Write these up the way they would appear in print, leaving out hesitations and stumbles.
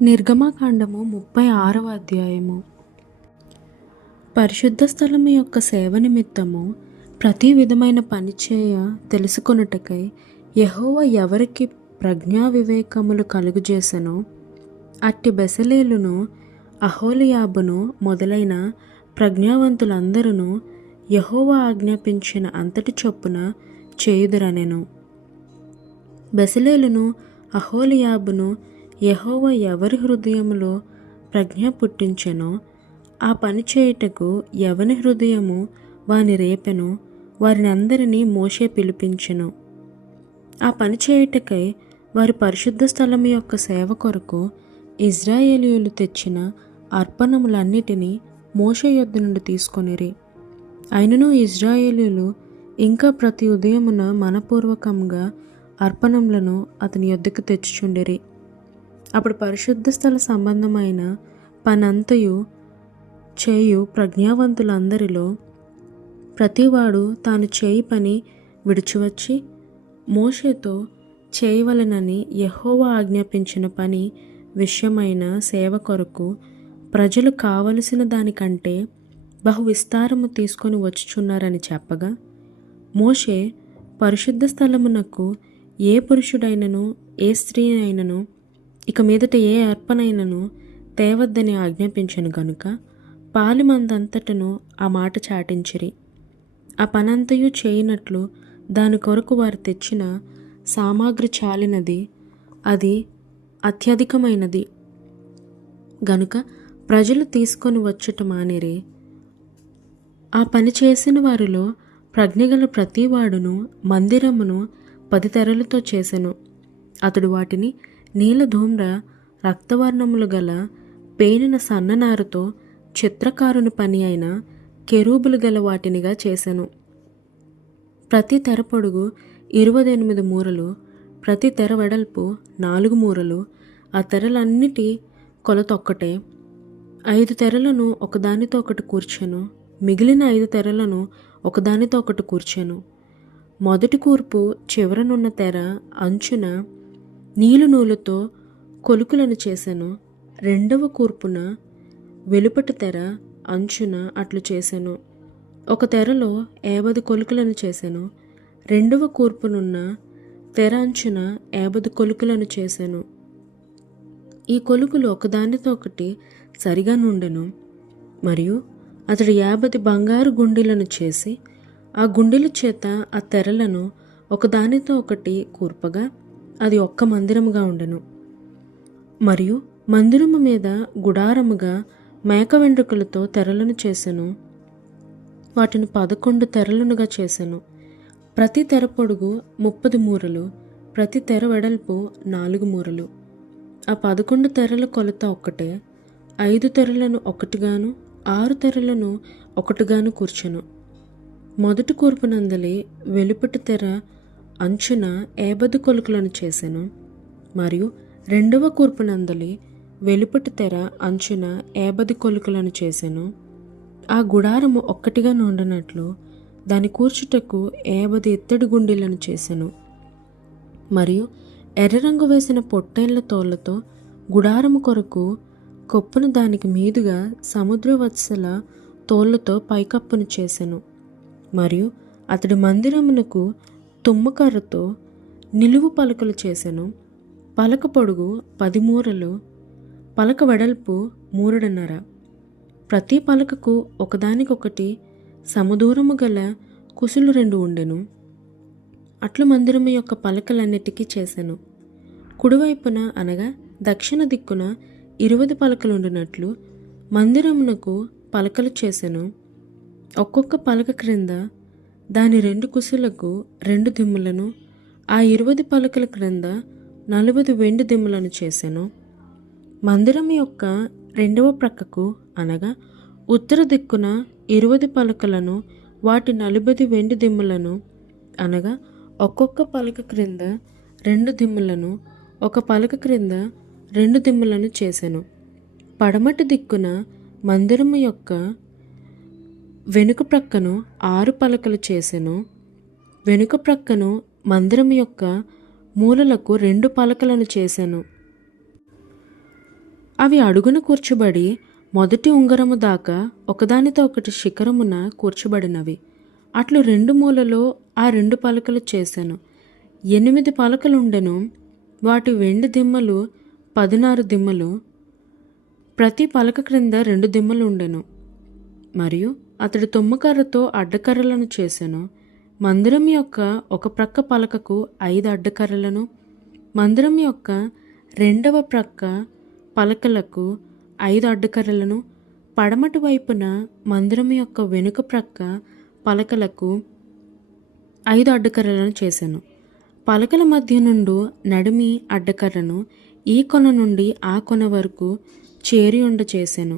నిర్గమకాండము 36వ అధ్యాయము. పరిశుద్ధ స్థలము యొక్క సేవ నిమిత్తము ప్రతి విధమైన పనిచేయ తెలుసుకొనుటకై యెహోవా ఎవరికి ప్రజ్ఞా వివేకములు కలుగజేసెనో అట్టి బెసలేలును అహోలియాబును మొదలైన ప్రజ్ఞావంతులందరూ యెహోవా ఆజ్ఞాపించిన అంతటి చొప్పున చేయుదురనెను. బెసలేలును అహోలియాబును యెహోవా ఎవరి హృదయములో ప్రజ్ఞ పుట్టించెనో ఆ పని చేయుటకు ఎవని హృదయము వాని రేపెనో వారిని అందరినీ మోషే పిలిపించెను. ఆ పని చేయుటకై వారి పరిశుద్ధ స్థలము యొక్క సేవ కొరకు ఇశ్రాయేలీయులు తెచ్చిన అర్పణములన్నిటినీ మోషే యొద్ద నుండి తీసుకొనిరి. అయినను ఇశ్రాయేలీయులు ఇంకా ప్రతి ఉదయమున మనపూర్వకంగా అర్పణములను అతని యొద్దకు తెచ్చుచుండిరి. అప్పుడు పరిశుద్ధ స్థల సంబంధమైన పనంతయు చేయు ప్రజ్ఞావంతులందరిలో ప్రతివాడు తాను చేయి పని విడిచివచ్చి మోషేతో చేయవలెనని యెహోవా ఆజ్ఞాపించిన పని విషయమైన సేవ కొరకు ప్రజలు కావలసిన దానికంటే బహు విస్తారము తీసుకొని వచ్చుచున్నారని చెప్పగా, మోషే పరిశుద్ధ స్థలమునకు ఏ పురుషుడైనను ఏ స్త్రీ అయినను ఇక మీదట ఏ అర్పణైనను తేవద్దని ఆజ్ఞాపించను గనుక పాలిమందంతటను ఆ మాట చాటించిరి. ఆ పనంతయు చేయనట్లు దాని కొరకు వారు తెచ్చిన సామాగ్రి చాలినది, అది అత్యధికమైనది గనుక ప్రజలు తీసుకొని వచ్చుట మానిరి. ఆ పని చేసిన వారిలో ప్రజ్ఞగల ప్రతివాడును మందిరమును 10 తెరలతో చేసెను. అతడు వాటిని నీలధూమ్ర రక్తవర్ణములు గల పేనిన సన్ననారుతో చిత్రకారుని పని అయిన కెరూబులు గల వాటినిగా చేసెను. ప్రతి తెర పొడుగు 28 మూరలు, ప్రతి తెర వెడల్పు 4 మూరలు. ఆ తెరలన్నిటి కొలత ఒక్కటే. 5 తెరలను ఒకదానితో ఒకటి కూర్చెను. మిగిలిన 5 తెరలను ఒకదానితో ఒకటి కూర్చెను. మొదటి కూర్పు చివరనున్న తెర అంచున నీలు నూలుతో కొలుకులను చేసెను. రెండవ కూర్పున వెలుపటి తెర అంచున అట్లు చేసెను. ఒక తెరలో 50 కొలుకులను చేసెను. రెండవ కూర్పునున్న తెర అంచున 50 కొలుకులను చేసెను. ఈ కొలుకులు ఒకదానితో ఒకటి సరిగా నుండెను. మరియు అతడు 50 బంగారు గుండీలను చేసి ఆ గుండీల చేత ఆ తెరలను ఒకదానితో ఒకటి కూర్పగా అది ఒక్క మందిరముగా ఉండెను. మరియు మందిరము మీద గుడారముగా మేక వెంట్రుకలతో తెరలను చేసెను. వాటిని 11 తెరలునుగా చేసెను. ప్రతి తెర పొడుగు 30 మూరలు, ప్రతి తెర వెడల్పు 4 మూరలు. ఆ 11 తెరల కొలత ఒక్కటే. 5 తెరలను ఒకటిగాను 6 తెరలను ఒకటిగాను కూర్చెను. మొదటి కూర్పునందలి వెలుపటి తెర అంచున 50 కొలుకులను చేసెను. మరియు రెండవ కూర్పునందలి వెలుపటి తెర అంచున 50 కొలుకులను చేసెను. ఆ గుడారము ఒక్కటిగా నుండినట్లు దాని కూర్చుటకు 50 ఇత్తడి గుండీలను చేసెను. మరియు ఎర్రరంగు వేసిన పొట్టేళ్ల తోళ్లతో గుడారము కొరకు కొప్పును దానికి మీదుగా సముద్రవత్సల తోళ్లతో పైకప్పును చేసెను. మరియు అతడు మందిరమునకు తుమ్మకర్రతో నిలువు పలకలు చేసెను. పలక పొడుగు 10 మూరలు, పలక వెడల్పు 3.5 మూరలు. ప్రతి పలకకు ఒకదానికొకటి సమదూరము గల కుసులు 2 ఉండెను. అట్లు మందిరము యొక్క పలకలన్నిటికీ చేసెను. కుడివైపున అనగా దక్షిణ దిక్కున 20 పలకలుండునట్లు మందిరమునకు పలకలు చేసెను. ఒక్కొక్క పలక క్రింద దాని 2 కుసులకు 2 దిమ్ములను, ఆ 20 పలకల క్రింద 40 వెండి దిమ్ములను చేసెను. మందిరం యొక్క రెండవ ప్రక్కకు అనగా ఉత్తర దిక్కున 20 పలకలను, వాటి 40 వెండి దిమ్ములను అనగా ఒక్కొక్క పలక క్రింద 2 దిమ్ములను, ఒక పలక క్రింద 2 దిమ్ములను చేసెను. పడమటి దిక్కున మందిరము యొక్క వెనుక ప్రక్కను 6 పలకలు చేసెను. వెనుక ప్రక్కను మందిరం యొక్క మూలలకు 2 పలకలను చేసెను. అవి అడుగున కూర్చబడి మొదటి ఉంగరము దాకా ఒకదానితో ఒకటి శిఖరమున కూర్చబడినవి. అట్లు 2 మూలలో ఆ 2 పలకలు చేశాను. 8 పలకలుండెను. వాటి వెండి దిమ్మలు 16 దిమ్మలు, ప్రతి పలక క్రింద 2 దిమ్మలు ఉండెను. మరియు అతడు తుమ్మకర్రతో అడ్డకర్రలను చేసెను. మందిరం యొక్క ఒక ప్రక్క పలకకు 5 అడ్డకర్రలను, మందిరం యొక్క రెండవ ప్రక్క పలకలకు 5 అడ్డకర్రలను, పడమటి వైపున మందిరం యొక్క వెనుక ప్రక్క పలకలకు 5 అడ్డకర్రలను చేశాను. పలకల మధ్య నుండి నడిమి అడ్డకర్రను ఈ కొన నుండి ఆ కొన వరకు చేరియుండ చేశాను.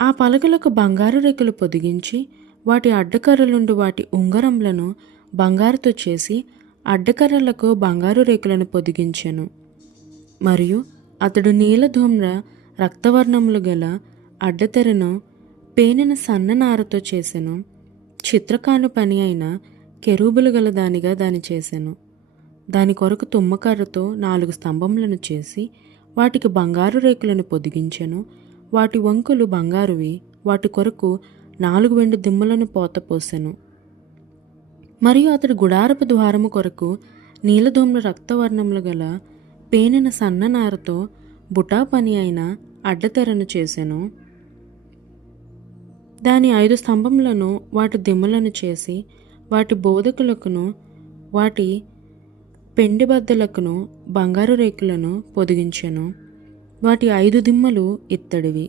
ఆ పలకలకు బంగారు రేకులు పొదిగించి వాటి అడ్డకర్రలుండి వాటి ఉంగరములను బంగారుతో చేసి అడ్డకర్రలకు బంగారు రేకులను పొదిగించెను. మరియు అతడు నీలధూమ్ర రక్తవర్ణములు గల అడ్డతెరను పేనిన సన్న నారతో చేసెను. చిత్రకాను పని అయిన కెరూబులు గల దానిగా దాని చేసెను. దాని కొరకు తుమ్మకర్రతో 4 స్తంభములను చేసి వాటికి బంగారు రేకులను పొదిగించెను. వాటి వంకులు బంగారువి. వాటి కొరకు 4 వెండి దిమ్మలను పోతపోసెను. మరియు అతడు గుడారపు ద్వారము కొరకు నీలధూమ్ర రక్తవర్ణములు గల పేనిన సన్న నారతో బుటా పని అయిన అడ్డతెరను చేసెను. దాని 5 స్తంభములను వాటి దిమ్మలను చేసి వాటి బోధకులకును వాటి పెండి బద్దలకును బంగారు రేకులను పొదిగించెను. వాటి 5 దిమ్మలు ఇత్తడివి.